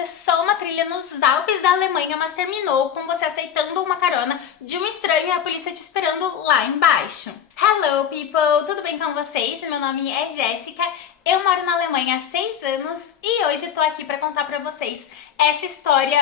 começou uma trilha nos Alpes da Alemanha, mas terminou com você aceitando uma carona de um estranho e a polícia te esperando lá embaixo. Hello people, tudo bem com vocês? Meu nome é Jéssica, eu moro na Alemanha há 6 anos e hoje eu tô aqui pra contar pra vocês essa história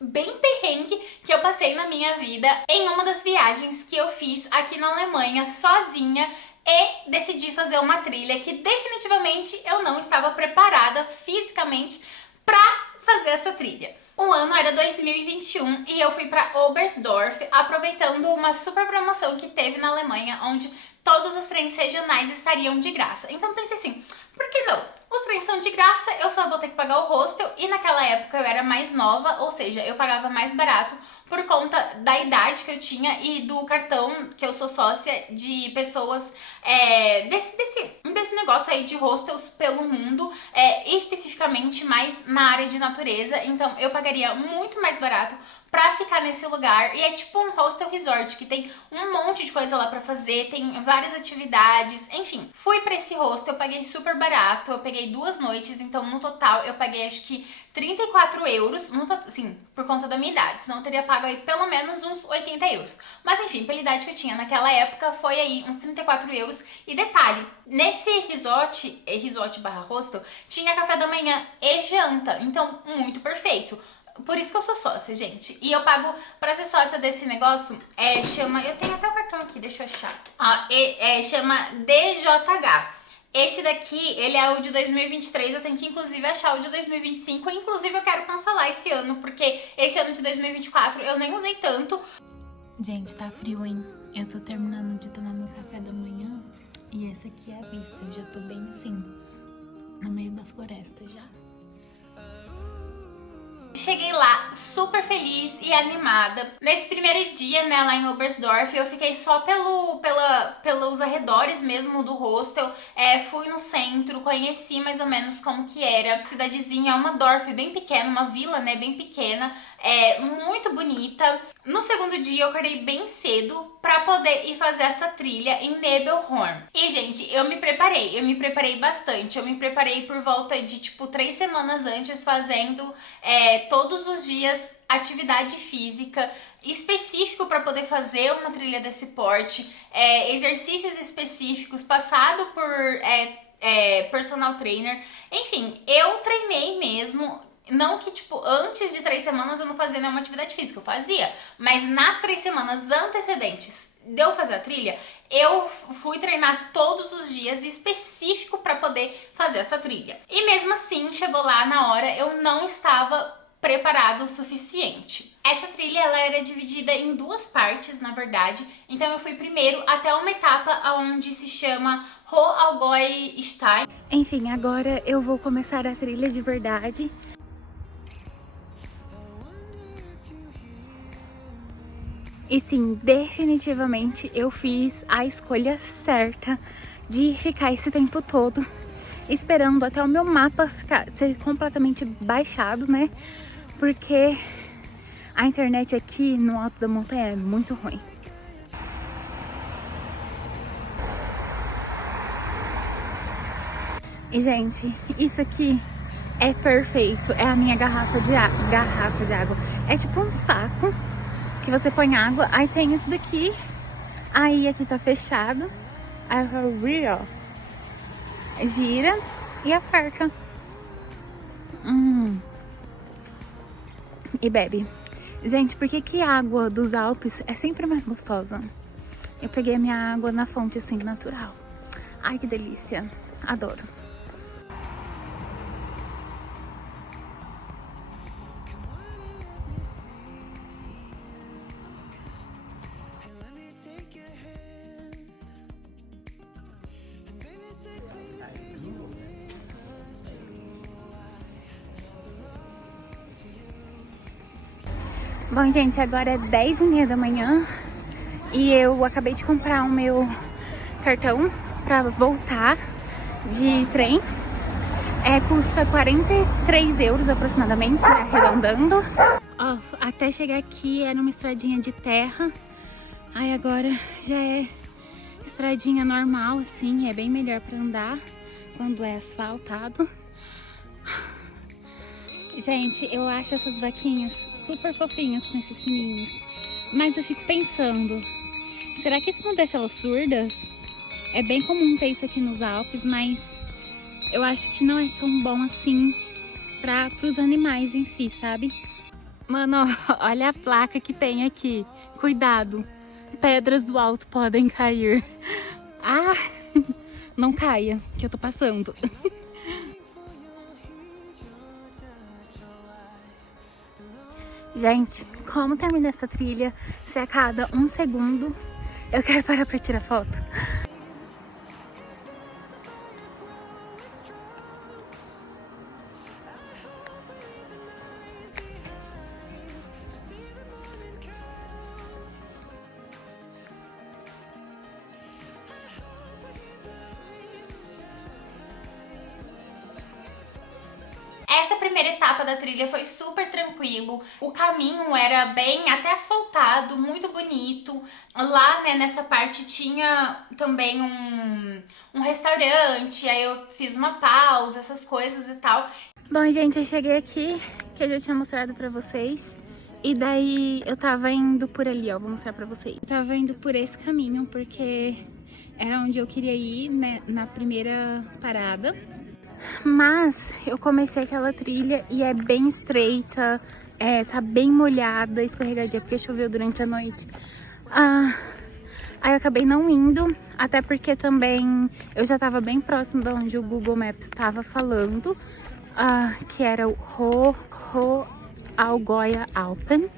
bem perrengue que eu passei na minha vida em uma das viagens que eu fiz aqui na Alemanha sozinha e decidi fazer uma trilha que definitivamente eu não estava preparada fisicamente pra fazer essa trilha. O ano era 2021 e eu fui pra Oberstdorf aproveitando uma super promoção que teve na Alemanha, onde todos os trens regionais estariam de graça. Então pensei assim, por que não? Os trens estão de graça, eu só vou ter que pagar o hostel e naquela época eu era mais nova, ou seja, eu pagava mais barato por conta da idade que eu tinha e do cartão que eu sou sócia de pessoas desse negócio aí de hostels pelo mundo, especificamente mais na área de natureza, então eu pagaria muito mais barato pra ficar nesse lugar, e é tipo um hostel resort, que tem um monte de coisa lá pra fazer, tem várias atividades, enfim. Fui pra esse hostel, eu paguei super barato, eu peguei 2 noites, então no total eu paguei acho que 34 euros, sim, por conta da minha idade, senão eu teria pago aí pelo menos uns 80 euros. Mas enfim, pela idade que eu tinha naquela época, foi aí uns 34 euros, e detalhe, nesse resort barra hostel, tinha café da manhã e janta, então muito perfeito. Por isso que eu sou sócia, gente. E eu pago, pra ser sócia desse negócio, chama... Eu tenho até o cartão aqui, deixa eu achar. Chama DJH. Esse daqui, ele é o de 2023, eu tenho que inclusive achar o de 2025. Inclusive eu quero cancelar esse ano, porque esse ano de 2024 eu nem usei tanto. Gente, tá frio, hein? Eu tô terminando de tomar meu café da manhã e essa aqui é a vista. Eu já tô bem assim, no meio da floresta já. Cheguei lá super feliz e animada. Nesse primeiro dia, né, lá em Oberstdorf, eu fiquei só pelos arredores mesmo do hostel. Fui no centro, conheci mais ou menos como que era. A cidadezinha é uma dorf bem pequena, uma vila, né, bem pequena, muito bonita. No segundo dia eu acordei bem cedo pra poder ir fazer essa trilha em Nebelhorn. E, gente, eu me preparei bastante. Eu me preparei por volta de, tipo, 3 semanas antes, fazendo todos os dias atividade física específico para poder fazer uma trilha desse porte, exercícios específicos, passado por personal trainer. Enfim, eu treinei mesmo. Não que, tipo, antes de 3 semanas eu não fazia nenhuma atividade física, eu fazia. Mas nas 3 semanas antecedentes de eu fazer a trilha, eu fui treinar todos os dias específico pra poder fazer essa trilha. E mesmo assim, chegou lá na hora, eu não estava preparado o suficiente. Essa trilha, ela era dividida em 2 partes, na verdade. Então eu fui primeiro até uma etapa onde se chama Hohe-Allgäu-Stein. Enfim, agora eu vou começar a trilha de verdade. E sim, definitivamente eu fiz a escolha certa de ficar esse tempo todo esperando até o meu mapa ser completamente baixado, né? Porque a internet aqui no alto da montanha é muito ruim. E, gente, isso aqui é perfeito. É a minha garrafa de água. É tipo um saco que você põe água, aí tem isso daqui, aí aqui tá fechado, aí eu gira e aperta e bebe. Gente, por que a água dos Alpes é sempre mais gostosa? Eu peguei a minha água na fonte assim, natural. Ai, que delícia, adoro. Bom, gente, agora é 10h30 da manhã e eu acabei de comprar o meu cartão pra voltar de trem. Custa 43 euros aproximadamente, arredondando. Ó, até chegar aqui era uma estradinha de terra, aí agora já é estradinha normal, assim, é bem melhor pra andar quando é asfaltado. Gente, eu acho essas vaquinhas super fofinhas com esses sininhos. Mas eu fico pensando, será que isso não deixa elas surdas? É bem comum ter isso aqui nos Alpes, mas eu acho que não é tão bom assim para os animais em si, sabe? Mano, olha a placa que tem aqui. Cuidado, pedras do alto podem cair. Ah, não caia, que eu tô passando. Gente, como termina essa trilha se a cada 1 segundo eu quero parar pra tirar foto? Essa primeira etapa da trilha foi super tranquilo, o caminho era bem até asfaltado, muito bonito. Lá, né, nessa parte tinha também um restaurante, aí eu fiz uma pausa, essas coisas e tal. Bom, gente, eu cheguei aqui, que eu já tinha mostrado pra vocês. E daí eu tava indo por ali, ó, vou mostrar pra vocês. Eu tava indo por esse caminho, porque era onde eu queria ir, né, na primeira parada. Mas eu comecei aquela trilha e é bem estreita, tá bem molhada, escorregadia, porque choveu durante a noite. Aí eu acabei não indo, até porque também eu já tava bem próximo de onde o Google Maps estava falando, que era o Allgäuer Alpen.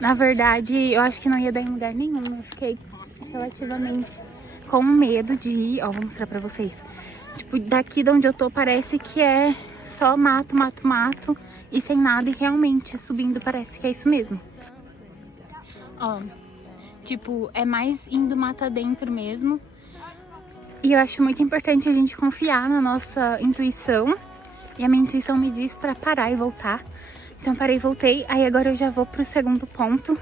Na verdade, eu acho que não ia dar em lugar nenhum, eu fiquei relativamente com medo de ir. Ó, vou mostrar pra vocês. Tipo, daqui de onde eu tô parece que é só mato, mato, mato e sem nada, e realmente subindo parece que é isso mesmo. Ó, tipo, é mais indo mata dentro mesmo. E eu acho muito importante a gente confiar na nossa intuição. E a minha intuição me diz pra parar e voltar. Então parei e voltei, aí agora eu já vou pro segundo ponto,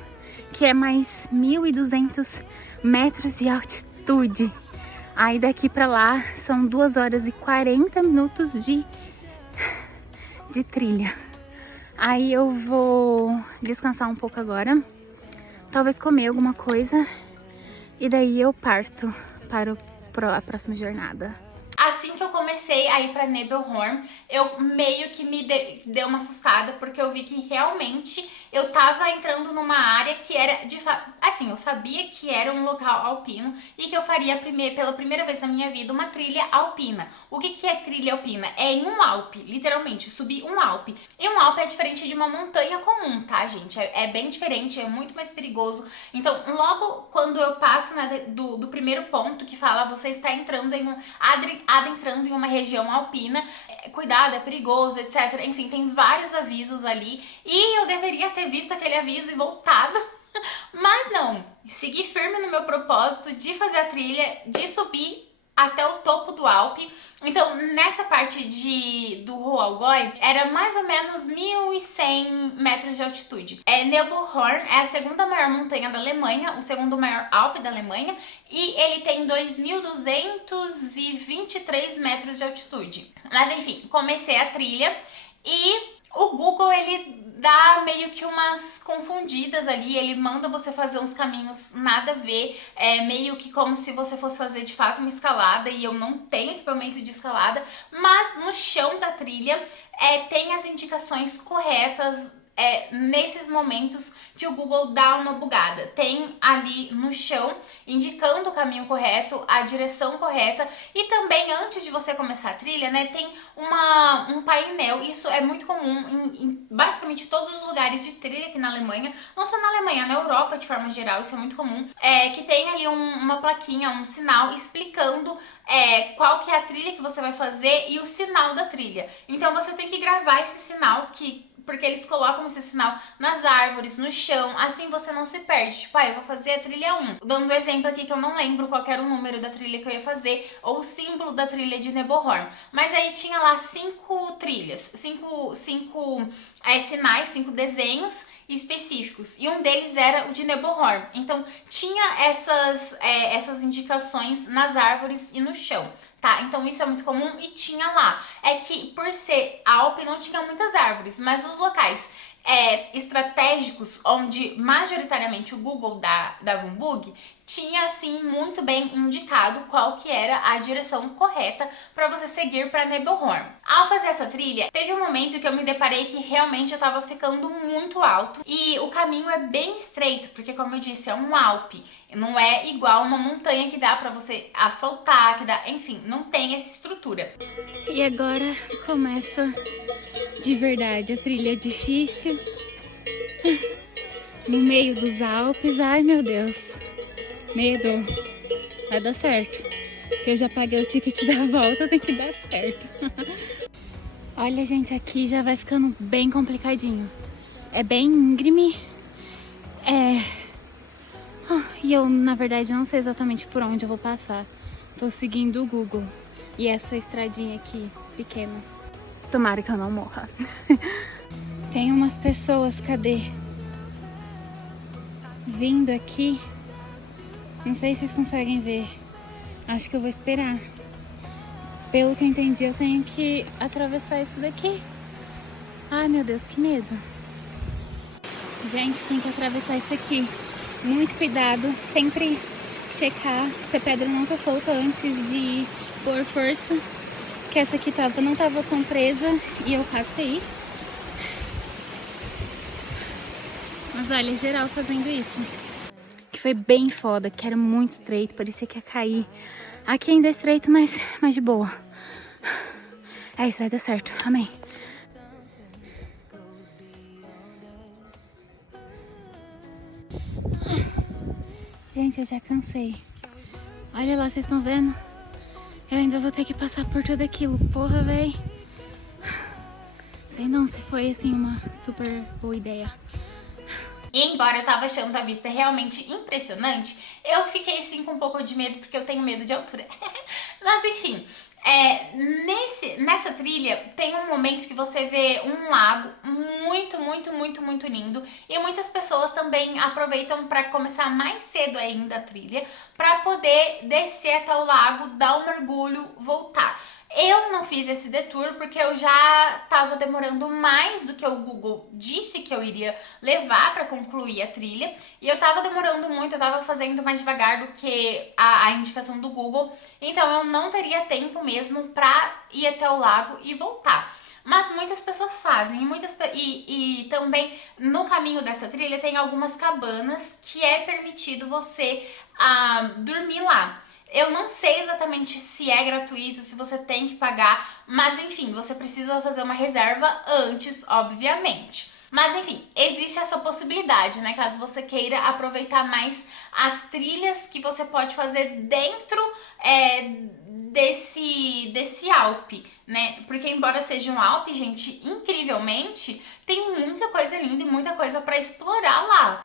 que é mais 1.200 metros de altitude. Aí daqui pra lá são 2 horas e 40 minutos de trilha. Aí eu vou descansar um pouco agora, talvez comer alguma coisa, e daí eu parto para a próxima jornada. Assim que eu comecei a ir pra Nebelhorn, eu meio que me deu uma assustada, porque eu vi que realmente eu tava entrando numa área que era de fato, assim, eu sabia que era um local alpino e que eu faria pela primeira vez na minha vida uma trilha alpina. O que é trilha alpina? É em um Alpe, literalmente, subir um Alpe. E um Alpe é diferente de uma montanha comum, tá, gente? É bem diferente, é muito mais perigoso. Então, logo quando eu passo, né, do primeiro ponto que fala você está entrando em adentrando em uma região alpina, cuidado, é perigoso, etc. Enfim, tem vários avisos ali e eu deveria ter visto aquele aviso e voltado, mas não, segui firme no meu propósito de fazer a trilha, de subir até o topo do Alpe. Então, nessa parte do Allgäu, era mais ou menos 1.100 metros de altitude. Nebelhorn é a segunda maior montanha da Alemanha, o segundo maior Alpe da Alemanha, e ele tem 2.223 metros de altitude. Mas enfim, comecei a trilha e o Google, ele dá meio que umas confundidas ali, ele manda você fazer uns caminhos nada a ver, meio que como se você fosse fazer de fato uma escalada, e eu não tenho equipamento de escalada, mas no chão da trilha tem as indicações corretas. Nesses momentos que o Google dá uma bugada, tem ali no chão indicando o caminho correto, a direção correta, e também antes de você começar a trilha, né, tem um painel. Isso é muito comum em basicamente todos os lugares de trilha aqui na Alemanha, não só na Alemanha, na Europa de forma geral, isso é muito comum, que tem ali uma plaquinha, um sinal explicando qual que é a trilha que você vai fazer e o sinal da trilha. Então você tem que gravar esse sinal, porque eles colocam esse sinal nas árvores, no chão, assim você não se perde. Tipo, eu vou fazer a trilha 1. Dando um exemplo aqui que eu não lembro qual era o número da trilha que eu ia fazer, ou o símbolo da trilha de Nebelhorn. Mas aí tinha lá 5 trilhas, 5 sinais, 5 desenhos específicos. E um deles era o de Nebelhorn. Então tinha essas indicações nas árvores e no chão. tá? Então isso é muito comum e tinha lá. É que por ser Alpe não tinha muitas árvores, mas os locais estratégicos, onde majoritariamente o Google dava um bug, tinha assim muito bem indicado qual que era a direção correta para você seguir para Nebelhorn. Ao fazer essa trilha, teve um momento que eu me deparei que realmente eu tava ficando muito alto e o caminho é bem estreito, porque como eu disse, é um Alpe, não é igual uma montanha que dá para você asfaltar, que dá, enfim, não tem essa estrutura. E agora começa de verdade a trilha difícil no meio dos Alpes. Ai meu Deus, medo. Vai dar certo, que eu já paguei o ticket da volta, tem que dar certo. Olha gente, aqui já vai ficando bem complicadinho, é bem íngreme, e eu na verdade não sei exatamente por onde eu vou passar. Tô seguindo o Google e essa estradinha aqui pequena. Tomara que eu não morra. Tem umas pessoas, cadê? Vindo aqui. Não sei se vocês conseguem ver. Acho que eu vou esperar. Pelo que eu entendi, eu tenho que atravessar isso daqui. Ai, meu Deus, que medo. Gente, tem que atravessar isso aqui. Muito cuidado. Sempre checar se a pedra não tá solta antes de pôr força. Que essa aqui não tava com presa e eu quase caí. Mas olha, geral fazendo isso. Que foi bem foda, que era muito estreito, parecia que ia cair. Aqui ainda é estreito, mas de boa. É isso, vai dar certo, amém. Gente, eu já cansei. Olha lá, vocês estão vendo? Eu ainda vou ter que passar por tudo aquilo. Porra, véi. Sei não se foi, assim, uma super boa ideia. E embora eu tava achando a vista realmente impressionante, eu fiquei sim com um pouco de medo, porque eu tenho medo de altura. Mas enfim, nessa trilha tem um momento que você vê um lago muito lindo. E muitas pessoas também aproveitam para começar mais cedo ainda a trilha, para poder descer até o lago, dar um mergulho, voltar. Eu não fiz esse detour porque eu já tava demorando mais do que o Google disse que eu iria levar para concluir a trilha. E eu tava demorando muito, eu tava fazendo mais devagar do que a indicação do Google. Então eu não teria tempo mesmo pra ir até o lago e voltar. Mas muitas pessoas fazem e também no caminho dessa trilha tem algumas cabanas que é permitido você dormir lá. Eu não sei exatamente se é gratuito, se você tem que pagar, mas enfim, você precisa fazer uma reserva antes, obviamente. Mas enfim, existe essa possibilidade, né? Caso você queira aproveitar mais as trilhas que você pode fazer dentro desse Alpe, né? Porque embora seja um Alpe, gente, incrivelmente, tem muita coisa linda e muita coisa pra explorar lá.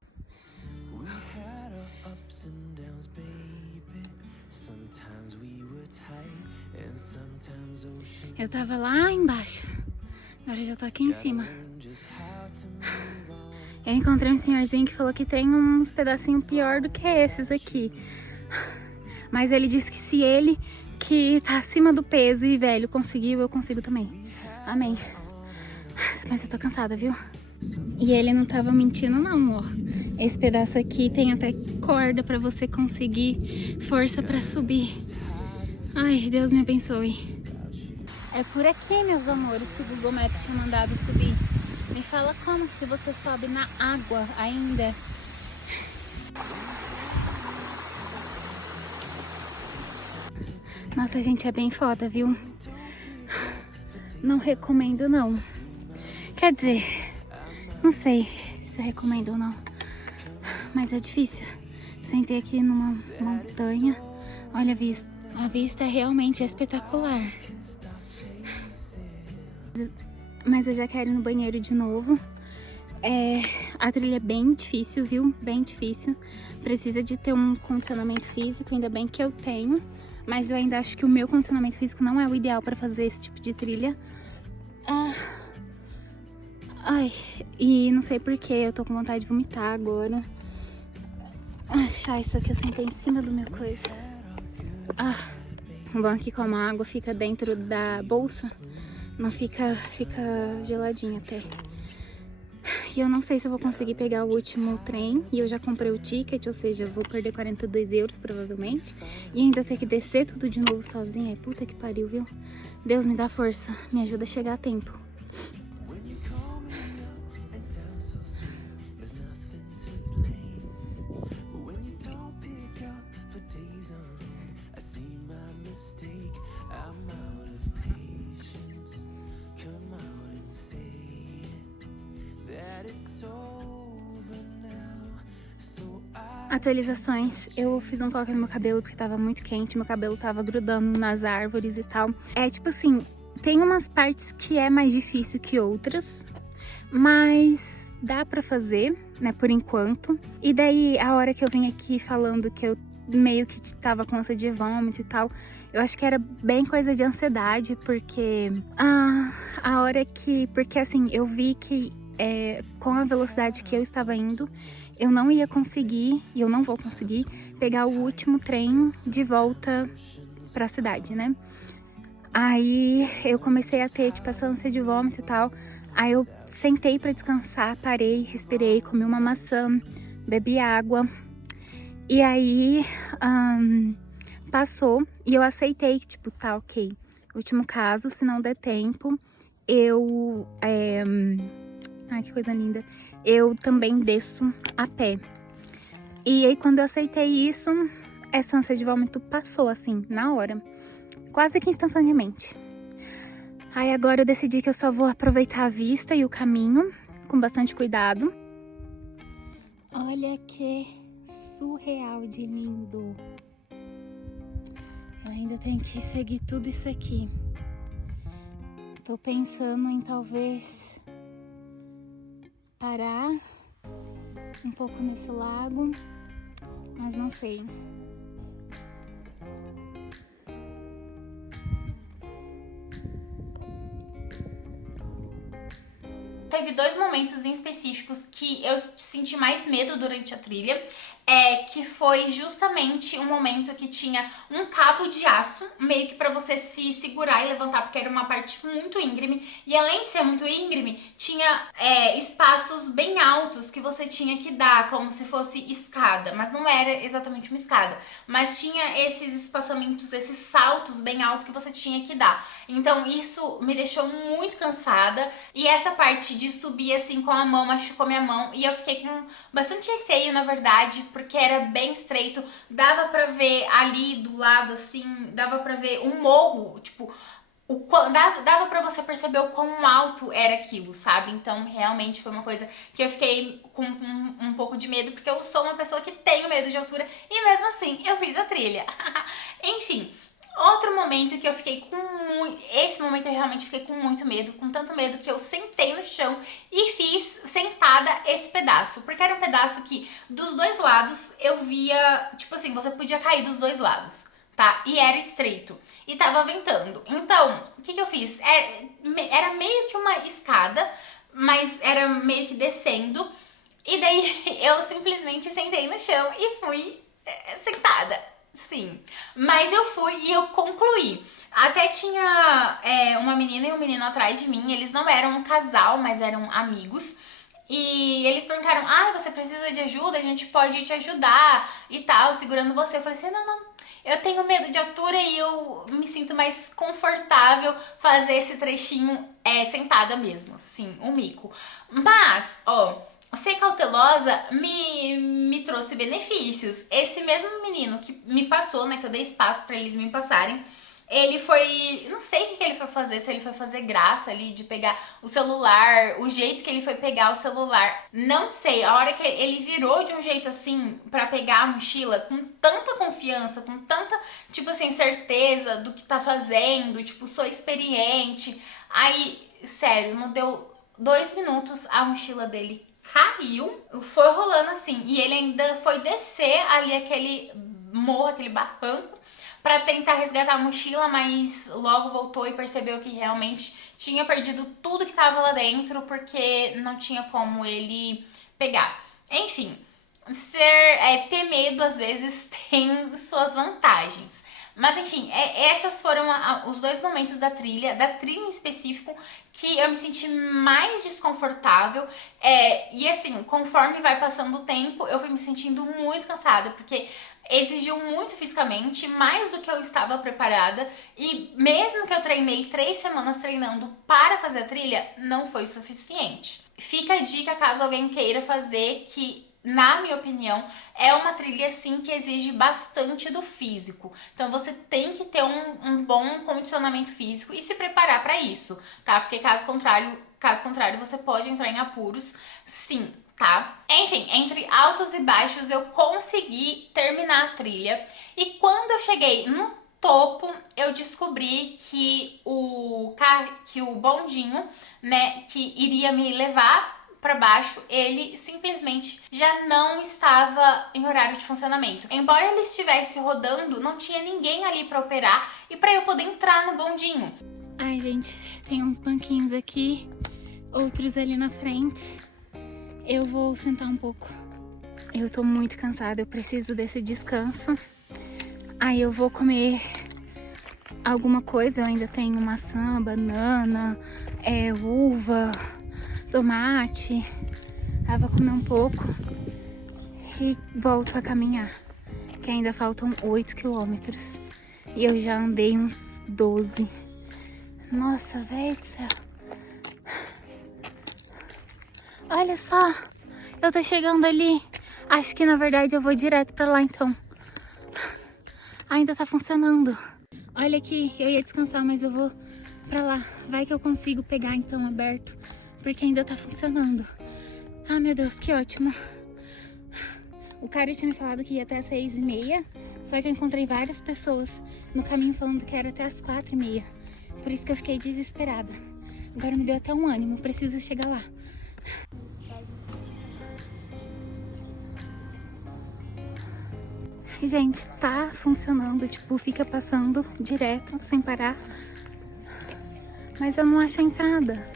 Eu tava lá embaixo, agora eu já tô aqui em cima. Eu encontrei um senhorzinho que falou que tem uns pedacinhos pior do que esses aqui. Mas ele disse que se ele, que tá acima do peso e velho, conseguiu, eu consigo também. Amém. Mas eu tô cansada, viu? E ele não tava mentindo não, ó. Esse pedaço aqui tem até corda pra você conseguir força pra subir. Ai, Deus me abençoe. É por aqui, meus amores, que o Google Maps tinha mandado subir. Me fala como se você sobe na água ainda. Nossa, gente, é bem foda, viu? Não recomendo, não. Quer dizer, não sei se eu recomendo ou não. Mas é difícil. Sentei aqui numa montanha. Olha a vista. A vista é realmente espetacular. Mas eu já quero ir no banheiro de novo. A trilha é bem difícil, viu? Bem difícil. Precisa de ter um condicionamento físico, ainda bem que eu tenho. Mas eu ainda acho que o meu condicionamento físico não é o ideal para fazer esse tipo de trilha. Ai, e não sei porquê, eu tô com vontade de vomitar agora. Achar isso aqui, eu sentei em cima do meu coisa. O bom é que como a água fica dentro da bolsa, não fica geladinha até. E eu não sei se eu vou conseguir pegar o último trem. E eu já comprei o ticket, ou seja, eu vou perder 42 euros provavelmente. E ainda ter que descer tudo de novo sozinha. Puta que pariu, viu? Deus me dá força, me ajuda a chegar a tempo. Atualizações, eu fiz um toque no meu cabelo porque tava muito quente, meu cabelo tava grudando nas árvores e tal. É tipo assim, tem umas partes que é mais difícil que outras, mas dá pra fazer, né, por enquanto. E daí, a hora que eu vim aqui falando que eu meio que tava com ânsia de vômito e tal, eu acho que era bem coisa de ansiedade, porque a hora que... Porque assim, eu vi que com a velocidade que eu estava indo, eu não ia conseguir, e eu não vou conseguir, pegar o último trem de volta pra cidade, né? Aí eu comecei a ter, tipo, essa ânsia de vômito e tal. Aí eu sentei pra descansar, parei, respirei, comi uma maçã, bebi água. E aí passou e eu aceitei que, tipo, tá, ok. Último caso, se não der tempo, eu... Ai, que coisa linda. Eu também desço a pé. E aí, quando eu aceitei isso, essa ânsia de vômito passou, assim, na hora. Quase que instantaneamente. Aí, agora eu decidi que eu só vou aproveitar a vista e o caminho, com bastante cuidado. Olha que surreal de lindo. Eu ainda tenho que seguir tudo isso aqui. Tô pensando em talvez parar um pouco nesse lago, mas não sei. Teve dois momentos em específicos que eu senti mais medo durante a trilha, que foi justamente um momento que tinha um cabo de aço, meio que pra você se segurar e levantar, porque era uma parte muito íngreme, e além de ser muito íngreme, tinha espaços bem altos que você tinha que dar, como se fosse escada, mas não era exatamente uma escada, mas tinha esses espaçamentos, esses saltos bem altos que você tinha que dar. Então isso me deixou muito cansada, e essa parte de subir assim com a mão machucou minha mão, e eu fiquei com bastante receio, na verdade, porque era bem estreito, dava pra ver ali do lado assim, dava pra ver um morro, tipo, dava pra você perceber o quão alto era aquilo, sabe? Então realmente foi uma coisa que eu fiquei com um pouco de medo, porque eu sou uma pessoa que tenho medo de altura, e mesmo assim eu fiz a trilha. Enfim, outro momento que eu fiquei com muito... Esse momento eu realmente fiquei com muito medo, com tanto medo que eu sentei no chão e fiz sentada esse pedaço. Porque era um pedaço que dos dois lados eu via, tipo assim, você podia cair dos dois lados, tá? E era estreito. E tava ventando. Então, o que eu fiz? Era meio que uma escada, mas era meio que descendo. E daí eu simplesmente sentei no chão e fui sentada. Sim, mas eu fui e eu concluí. Até tinha uma menina e um menino atrás de mim. Eles não eram um casal, mas eram amigos. E eles perguntaram, você precisa de ajuda? A gente pode te ajudar e tal, segurando você. Eu falei assim, não, eu tenho medo de altura e eu me sinto mais confortável fazer esse trechinho sentada mesmo. Sim, um mico. Mas, ser cautelosa me trouxe benefícios. Esse mesmo menino que me passou, né, que eu dei espaço pra eles me passarem, ele foi... Não sei o que ele foi fazer, se ele foi fazer graça ali de pegar o celular, o jeito que ele foi pegar o celular. Não sei, a hora que ele virou de um jeito assim pra pegar a mochila, com tanta confiança, com tanta, tipo assim, certeza do que tá fazendo, tipo, sou experiente. Aí, sério, não deu 2 minutos, a mochila dele caiu, foi rolando assim, e ele ainda foi descer ali aquele morro, aquele barranco, pra tentar resgatar a mochila, mas logo voltou e percebeu que realmente tinha perdido tudo que tava lá dentro, porque não tinha como ele pegar. Enfim, ter medo às vezes tem suas vantagens. Mas enfim, essas foram os dois momentos da trilha em específico, que eu me senti mais desconfortável. E assim, conforme vai passando o tempo, eu fui me sentindo muito cansada, porque exigiu muito fisicamente, mais do que eu estava preparada. E mesmo que eu treinei 3 semanas treinando para fazer a trilha, não foi suficiente. Fica a dica caso alguém queira fazer, que na minha opinião, é uma trilha sim que exige bastante do físico. Então você tem que ter um bom condicionamento físico e se preparar para isso, tá? Porque caso contrário, você pode entrar em apuros, sim, tá? Enfim, entre altos e baixos eu consegui terminar a trilha. E quando eu cheguei no topo, eu descobri que o bondinho, né, que iria me levar para baixo, ele simplesmente já não estava em horário de funcionamento. Embora ele estivesse rodando, não tinha ninguém ali para operar e para eu poder entrar no bondinho. Ai, gente, tem uns banquinhos aqui, outros ali na frente. Eu vou sentar um pouco. Eu tô muito cansada, eu preciso desse descanso. Aí eu vou comer alguma coisa, eu ainda tenho maçã, banana, uva, tomate. Aí vou comer um pouco e volto a caminhar, que ainda faltam 8 quilômetros. E eu já andei uns 12. Nossa, velho do céu. Olha só, eu tô chegando ali. Acho que na verdade eu vou direto pra lá então. Ainda tá funcionando. Olha aqui, eu ia descansar, mas eu vou pra lá. Vai que eu consigo pegar então aberto, porque ainda tá funcionando. Ah, meu Deus, que ótimo. O cara tinha me falado que ia até as 6h30, só que eu encontrei várias pessoas no caminho falando que era até as 4h30. Por isso que eu fiquei desesperada. Agora me deu até um ânimo, eu preciso chegar lá. Gente, tá funcionando, tipo, fica passando direto, sem parar. Mas eu não acho a entrada.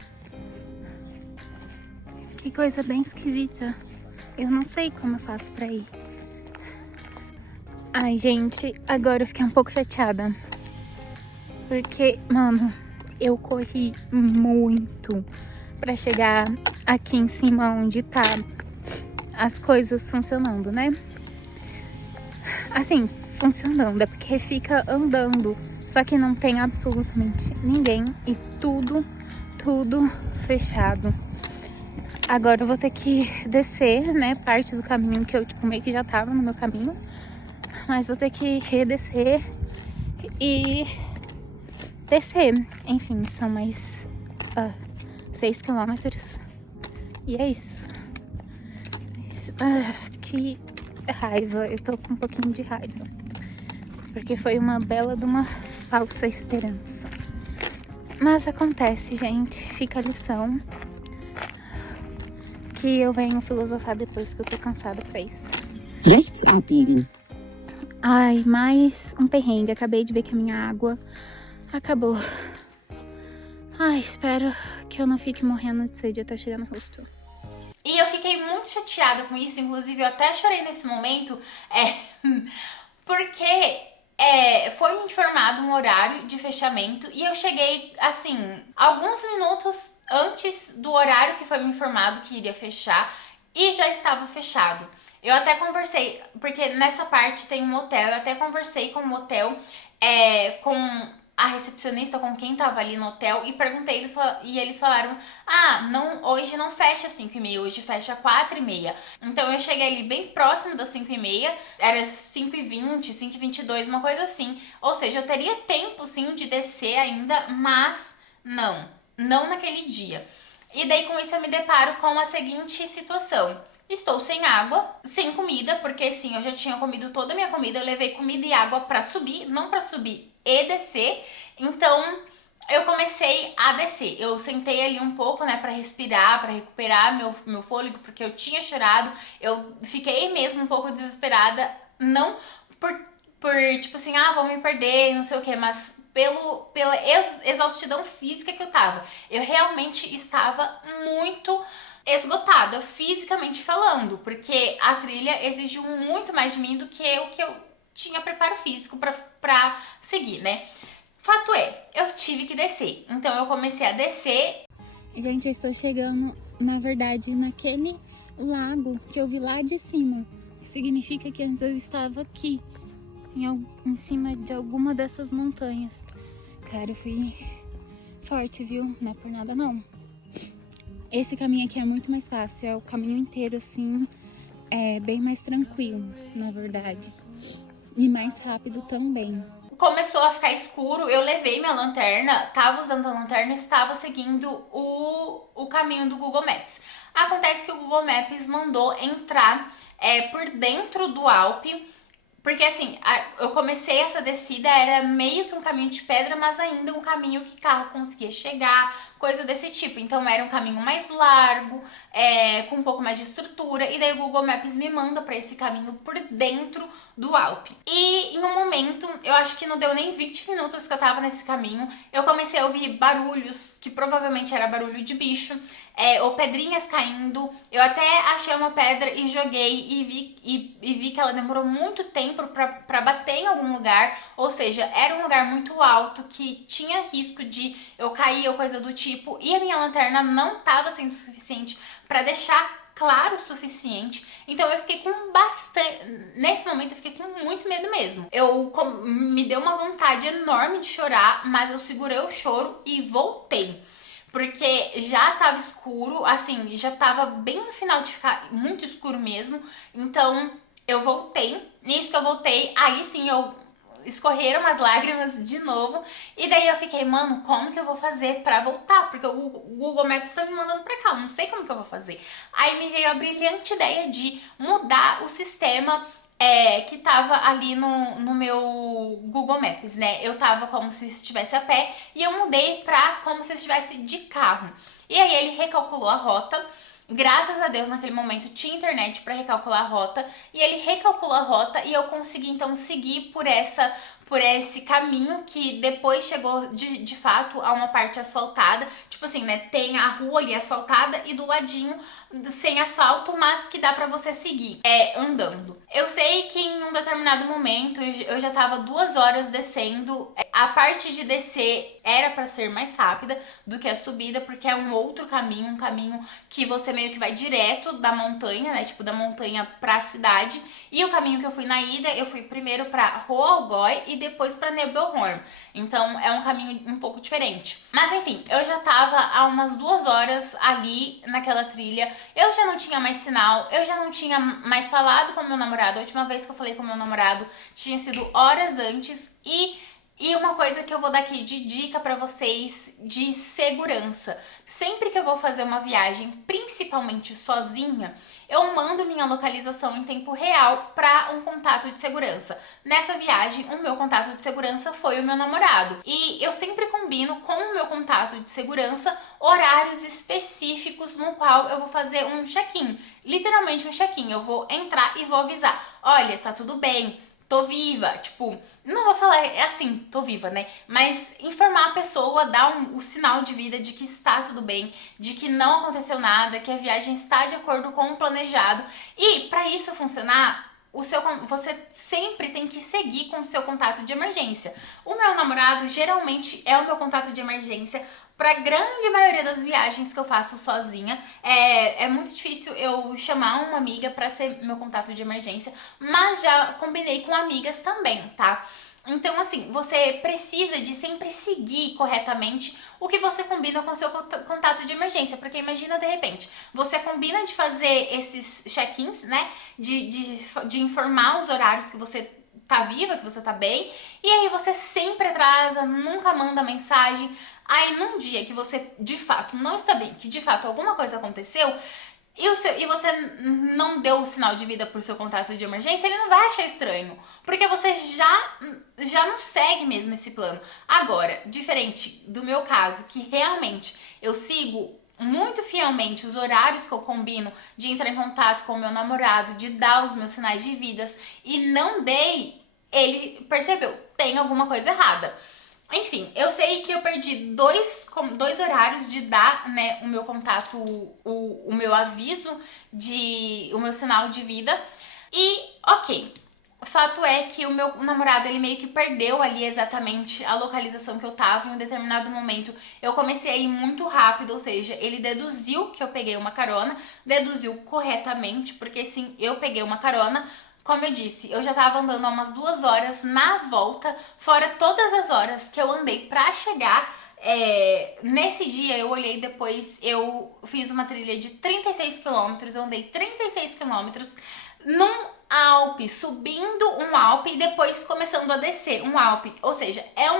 Que coisa bem esquisita. Eu não sei como eu faço pra ir. Ai, gente, agora eu fiquei um pouco chateada. Porque, mano, eu corri muito pra chegar aqui em cima onde tá as coisas funcionando, né? Assim, funcionando, é porque fica andando. Só que não tem absolutamente ninguém e tudo fechado. Agora eu vou ter que descer, né, parte do caminho que eu, tipo, meio que já tava no meu caminho. Mas vou ter que redescer e descer. Enfim, são mais 6 quilômetros. E é isso. Que raiva, eu tô com um pouquinho de raiva. Porque foi uma bela de uma falsa esperança. Mas acontece, gente, fica a lição. Que eu venho filosofar depois, que eu tô cansada pra isso. Rechts abbiegen. Ai, mais um perrengue. Acabei de ver que a minha água acabou. Ai, espero que eu não fique morrendo de sede até chegar no hostel. E eu fiquei muito chateada com isso, inclusive eu até chorei nesse momento, porque foi me informado um horário de fechamento e eu cheguei, assim, alguns minutos antes do horário que foi me informado que iria fechar e já estava fechado. Eu até conversei, porque nessa parte tem um hotel, eu até conversei com o hotel, com a recepcionista, com quem tava ali no hotel, e perguntei, e eles falaram, não, hoje não fecha 5h30, hoje fecha 4h30. Então eu cheguei ali bem próximo das 5h30, era 5h20, 5h22, uma coisa assim. Ou seja, eu teria tempo sim de descer ainda, mas não naquele dia. E daí com isso eu me deparo com a seguinte situação. Estou sem água, sem comida, porque sim, eu já tinha comido toda a minha comida, eu levei comida e água pra subir, não pra subir e descer. Então eu comecei a descer. Eu sentei ali um pouco, né, pra respirar, pra recuperar meu fôlego, porque eu tinha chorado. Eu fiquei mesmo um pouco desesperada, não por tipo assim, vou me perder, não sei o que, mas pela exaustidão física que eu tava. Eu realmente estava muito esgotada, fisicamente falando, porque a trilha exigiu muito mais de mim do que o que eu tinha preparo físico pra seguir, né? Fato é, eu tive que descer. Então eu comecei a descer. Gente, eu estou chegando, na verdade, naquele lago que eu vi lá de cima. Significa que antes eu estava aqui, em cima de alguma dessas montanhas. Cara, eu fui forte, viu? Não é por nada, não. Esse caminho aqui é muito mais fácil, é o caminho inteiro, assim, é bem mais tranquilo, na verdade. E mais rápido também. Começou a ficar escuro, eu levei minha lanterna, tava usando a lanterna e estava seguindo o caminho do Google Maps. Acontece que o Google Maps mandou entrar por dentro do Alpe, porque assim, eu comecei essa descida, era meio que um caminho de pedra, mas ainda um caminho que carro conseguia chegar, coisa desse tipo. Então era um caminho mais largo, com um pouco mais de estrutura, e daí o Google Maps me manda pra esse caminho por dentro do Alpe. E em um momento, eu acho que não deu nem 20 minutos que eu tava nesse caminho, eu comecei a ouvir barulhos, que provavelmente era barulho de bicho, ou pedrinhas caindo. Eu até achei uma pedra e joguei e vi que ela demorou muito tempo pra bater em algum lugar, ou seja, era um lugar muito alto que tinha risco de eu cair ou coisa do tipo, e a minha lanterna não estava sendo suficiente para deixar claro o suficiente. Então eu fiquei com bastante, nesse momento eu fiquei com muito medo mesmo. Me deu uma vontade enorme de chorar, mas eu segurei o choro e voltei. Porque já tava escuro, assim, já tava bem no final de ficar muito escuro mesmo. Então eu voltei. Nisso que eu voltei, aí sim escorreram as lágrimas de novo. E daí eu fiquei, mano, como que eu vou fazer pra voltar? Porque o Google Maps tá me mandando pra cá, eu não sei como que eu vou fazer. Aí me veio a brilhante ideia de mudar o sistema que tava ali no meu Google Maps, né? Eu tava como se estivesse a pé e eu mudei pra como se eu estivesse de carro. E aí ele recalculou a rota. Graças a Deus, naquele momento, tinha internet para recalcular a rota. E ele recalculou a rota e eu consegui, então, seguir por esse caminho que depois chegou, de fato, a uma parte asfaltada. Tipo assim, né? Tem a rua ali asfaltada e do ladinho sem asfalto, mas que dá pra você seguir andando. Eu sei que em um determinado momento eu já tava 2 horas descendo. A parte de descer era pra ser mais rápida do que a subida, porque é um outro caminho, um caminho que você meio que vai direto da montanha, né? Tipo, da montanha pra cidade. E o caminho que eu fui na ida, eu fui primeiro pra Rua Algói e depois pra Nebelhorn. Então é um caminho um pouco diferente. Mas enfim, eu já tava há umas 2 horas ali naquela trilha. Eu já não tinha mais sinal, eu já não tinha mais falado com meu namorado. A última vez que eu falei com meu namorado tinha sido horas antes. E uma coisa que eu vou dar aqui de dica pra vocês de segurança. Sempre que eu vou fazer uma viagem, principalmente sozinha, eu mando minha localização em tempo real para um contato de segurança. Nessa viagem, o meu contato de segurança foi o meu namorado. E eu sempre combino com o meu contato de segurança horários específicos no qual eu vou fazer um check-in. Literalmente um check-in. Eu vou entrar e vou avisar: olha, tá tudo bem, tô viva, tipo, não vou falar assim, tô viva, né? Mas informar a pessoa, dar o sinal de vida de que está tudo bem, de que não aconteceu nada, que a viagem está de acordo com o planejado. E para isso funcionar, você sempre tem que seguir com o seu contato de emergência. O meu namorado geralmente é o meu contato de emergência para a grande maioria das viagens que eu faço sozinha. É muito difícil eu chamar uma amiga para ser meu contato de emergência, mas já combinei com amigas também, tá? Então, assim, você precisa de sempre seguir corretamente o que você combina com o seu contato de emergência. Porque imagina, de repente, você combina de fazer esses check-ins, né? De informar os horários que você tá viva, que você tá bem. E aí você sempre atrasa, nunca manda mensagem. Aí num dia que você, de fato, não está bem, que de fato alguma coisa aconteceu, e você não deu o sinal de vida pro seu contato de emergência, ele não vai achar estranho. Porque você já não segue mesmo esse plano. Agora, diferente do meu caso, que realmente eu sigo muito fielmente os horários que eu combino de entrar em contato com o meu namorado, de dar os meus sinais de vidas, e não dei, ele percebeu, tem alguma coisa errada. Enfim, eu sei que eu perdi dois horários de dar, né, o meu contato, o meu aviso, o meu sinal de vida. E, ok, Fato é que o meu namorado, ele meio que perdeu ali exatamente a localização que eu tava. Em um determinado momento, eu comecei a ir muito rápido, ou seja, ele deduziu que eu peguei uma carona, deduziu corretamente, porque sim, eu peguei uma carona. Como eu disse, eu já tava andando há umas 2 horas na volta, fora todas as horas que eu andei pra chegar. Nesse dia eu olhei depois, eu fiz uma trilha de 36 quilômetros, eu andei 36 quilômetros num Alpe, subindo um Alpe e depois começando a descer um Alpe. Ou seja, é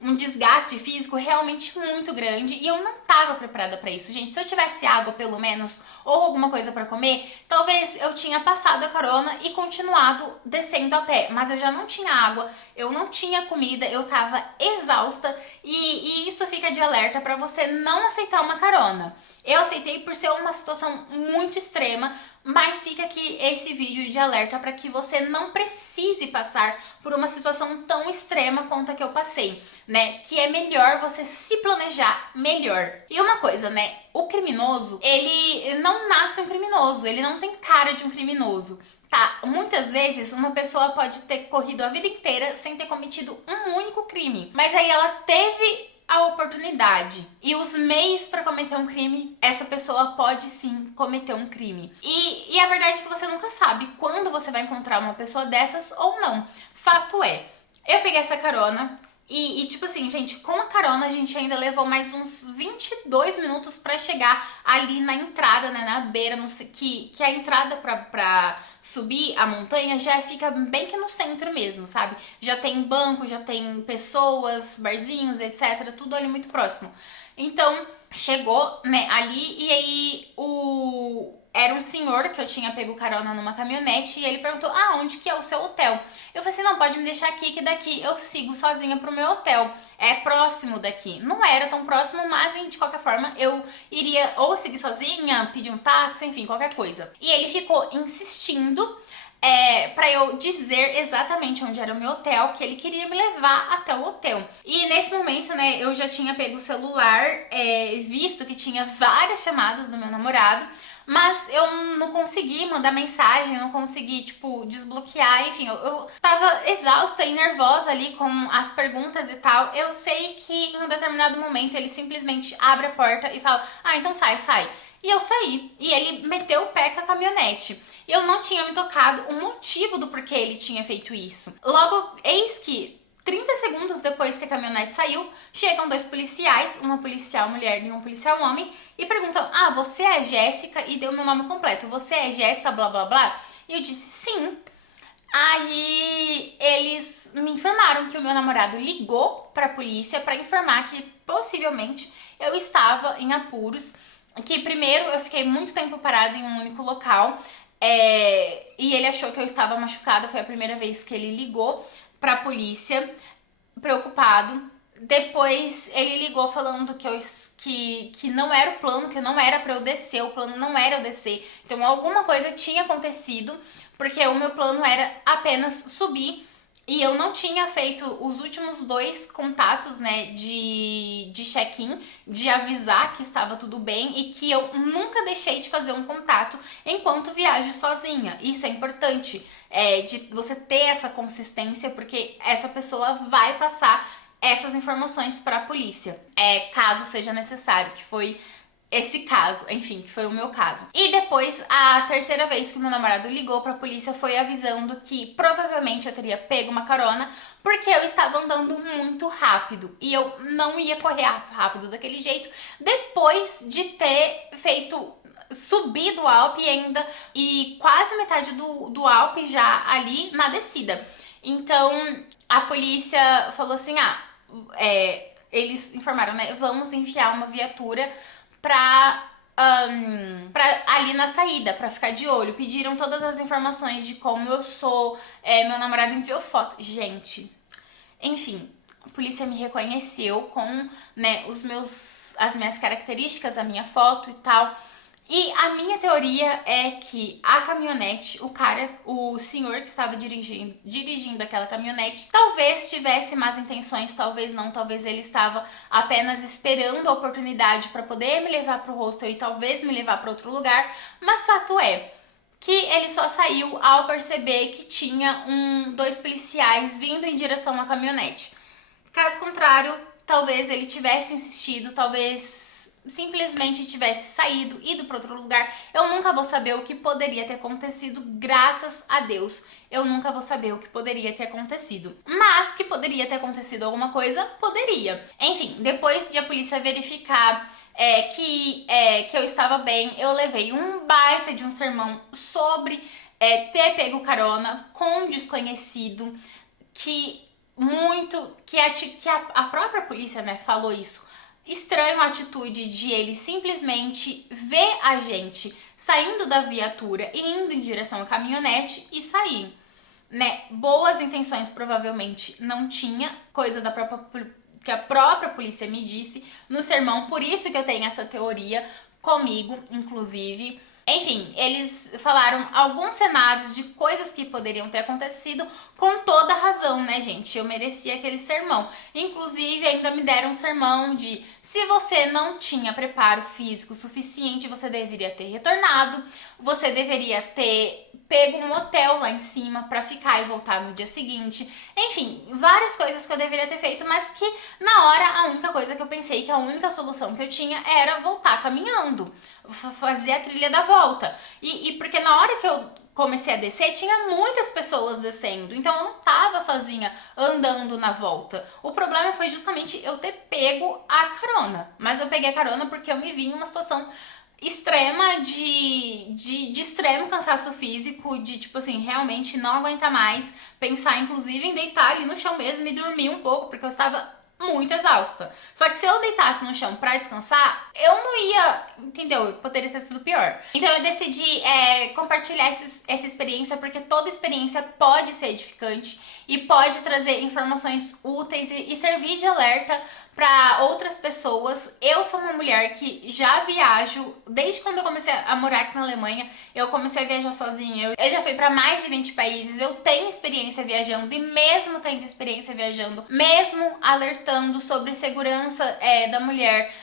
um desgaste físico realmente muito grande e eu não tava preparada pra isso. Gente, se eu tivesse água pelo menos ou alguma coisa pra comer, talvez eu tinha passado a carona e continuado descendo a pé, mas eu já não tinha água, eu não tinha comida, eu tava exausta e isso fica de alerta pra você não aceitar uma carona. Eu aceitei por ser uma situação muito extrema, mas fica aqui esse vídeo de alerta para que você não precise passar por uma situação tão extrema quanto a que eu passei, né? Que é melhor você se planejar melhor. E uma coisa, né? O criminoso, ele não nasce um criminoso, ele não tem cara de um criminoso. Tá, muitas vezes uma pessoa pode ter corrido a vida inteira sem ter cometido um único crime, mas aí ela teve a oportunidade e os meios para cometer um crime, essa pessoa pode sim cometer um crime. E a verdade é que você nunca sabe quando você vai encontrar uma pessoa dessas ou não. Fato é, eu peguei essa carona e tipo assim, gente, com a carona a gente ainda levou mais uns 22 minutos pra chegar ali na entrada, né, na beira, não sei, que a entrada pra subir a montanha já fica bem que no centro mesmo, sabe? Já tem banco, já tem pessoas, barzinhos, etc, tudo ali muito próximo. Então, chegou, né, ali e aí era um senhor que eu tinha pego carona numa caminhonete e ele perguntou, onde que é o seu hotel? Eu falei assim, não, pode me deixar aqui que daqui eu sigo sozinha pro meu hotel. É próximo daqui. Não era tão próximo, mas de qualquer forma eu iria ou seguir sozinha, pedir um táxi, enfim, qualquer coisa. E ele ficou insistindo pra eu dizer exatamente onde era o meu hotel, que ele queria me levar até o hotel. E nesse momento, né, eu já tinha pego o celular, visto que tinha várias chamadas do meu namorado, mas eu não consegui mandar mensagem, eu não consegui, tipo, desbloquear, enfim, eu tava exausta e nervosa ali com as perguntas e tal. Eu sei que em um determinado momento ele simplesmente abre a porta e fala, então sai. E eu saí, e ele meteu o pé com a caminhonete. Eu não tinha me tocado o motivo do porquê ele tinha feito isso. Logo, eis que 30 segundos depois que a caminhonete saiu, chegam 2 policiais, uma policial mulher e um policial homem, e perguntam, você é Jéssica? E deu meu nome completo, você é Jéssica blá blá blá? E eu disse, sim. Aí eles me informaram que o meu namorado ligou pra polícia pra informar que possivelmente eu estava em apuros, que primeiro eu fiquei muito tempo parada em um único local, e ele achou que eu estava machucada, foi a primeira vez que ele ligou pra polícia, preocupado. Depois ele ligou falando que não era o plano, que não era pra eu descer, o plano não era eu descer. Então alguma coisa tinha acontecido, porque o meu plano era apenas subir. E eu não tinha feito os últimos 2 contatos, né, de check-in, de avisar que estava tudo bem e que eu nunca deixei de fazer um contato enquanto viajo sozinha. Isso é importante, de você ter essa consistência, porque essa pessoa vai passar essas informações para a polícia, caso seja necessário, que foi esse caso, enfim, que foi o meu caso. E depois, a terceira vez que o meu namorado ligou pra polícia foi avisando que provavelmente eu teria pego uma carona porque eu estava andando muito rápido e eu não ia correr rápido daquele jeito depois de ter subido o Alpe ainda e quase metade do Alpe já ali na descida. Então, a polícia falou assim, eles informaram, né, vamos enviar uma viatura pra ali na saída, pra ficar de olho. Pediram todas as informações de como eu sou, meu namorado enviou foto. Gente, enfim, a polícia me reconheceu com, né, as minhas características, a minha foto e tal. E a minha teoria é que a caminhonete, o senhor que estava dirigindo aquela caminhonete, talvez tivesse más intenções, talvez não, talvez ele estava apenas esperando a oportunidade para poder me levar para o hostel e talvez me levar para outro lugar, mas fato é que ele só saiu ao perceber que tinha dois policiais vindo em direção à caminhonete. Caso contrário, talvez ele tivesse insistido, talvez simplesmente tivesse saído, ido para outro lugar. Eu nunca vou saber o que poderia ter acontecido, graças a Deus. Eu nunca vou saber o que poderia ter acontecido. Mas que poderia ter acontecido alguma coisa, poderia. Enfim, depois de a polícia verificar que eu estava bem, eu levei um baita de um sermão sobre ter pego carona com um desconhecido, que a própria polícia, né, falou isso. Estranho a atitude de ele simplesmente ver a gente saindo da viatura e indo em direção à caminhonete e sair, né? Boas intenções provavelmente não tinha, coisa que a própria polícia me disse no sermão, por isso que eu tenho essa teoria comigo, inclusive. Enfim, eles falaram alguns cenários de coisas que poderiam ter acontecido, com toda razão, né, gente? Eu merecia aquele sermão. Inclusive, ainda me deram um sermão de se você não tinha preparo físico suficiente, você deveria ter retornado, você deveria ter pego um hotel lá em cima pra ficar e voltar no dia seguinte. Enfim, várias coisas que eu deveria ter feito, mas que na hora a única coisa que eu pensei, que a única solução que eu tinha era voltar caminhando, fazer a trilha da volta. E porque na hora que eu comecei a descer, tinha muitas pessoas descendo, então eu não tava sozinha andando na volta. O problema foi justamente eu ter pego a carona, mas eu peguei a carona porque eu me vi em uma situação extrema de extremo cansaço físico, de tipo assim, realmente não aguentar mais, pensar inclusive em deitar ali no chão mesmo e dormir um pouco, porque eu estava muito exausta. Só que se eu deitasse no chão pra descansar, eu não ia, entendeu? Poderia ter sido pior. Então eu decidi compartilhar essa experiência, porque toda experiência pode ser edificante e pode trazer informações úteis e servir de alerta para outras pessoas. Eu sou uma mulher que já viajo, desde quando eu comecei a morar aqui na Alemanha, eu comecei a viajar sozinha. Eu já fui para mais de 20 países, eu tenho experiência viajando, e mesmo tendo experiência viajando, mesmo alertando sobre segurança da mulher,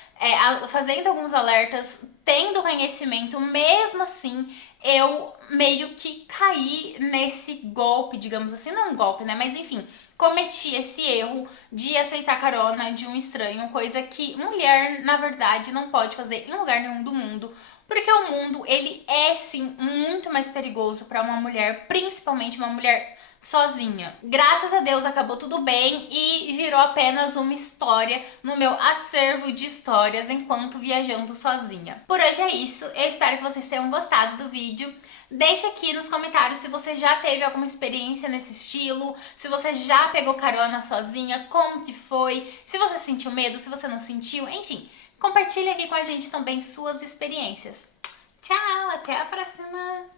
fazendo alguns alertas, tendo conhecimento, mesmo assim, eu meio que caí nesse golpe, digamos assim, não um golpe, né, mas enfim, cometi esse erro de aceitar carona de um estranho, coisa que mulher, na verdade, não pode fazer em lugar nenhum do mundo, porque o mundo, ele é sim muito mais perigoso para uma mulher, principalmente uma mulher sozinha. Graças a Deus acabou tudo bem e virou apenas uma história no meu acervo de histórias enquanto viajando sozinha. Por hoje é isso, eu espero que vocês tenham gostado do vídeo. Deixa aqui nos comentários se você já teve alguma experiência nesse estilo, se você já pegou carona sozinha, como que foi, se você sentiu medo, se você não sentiu, enfim. Compartilhe aqui com a gente também suas experiências. Tchau, até a próxima!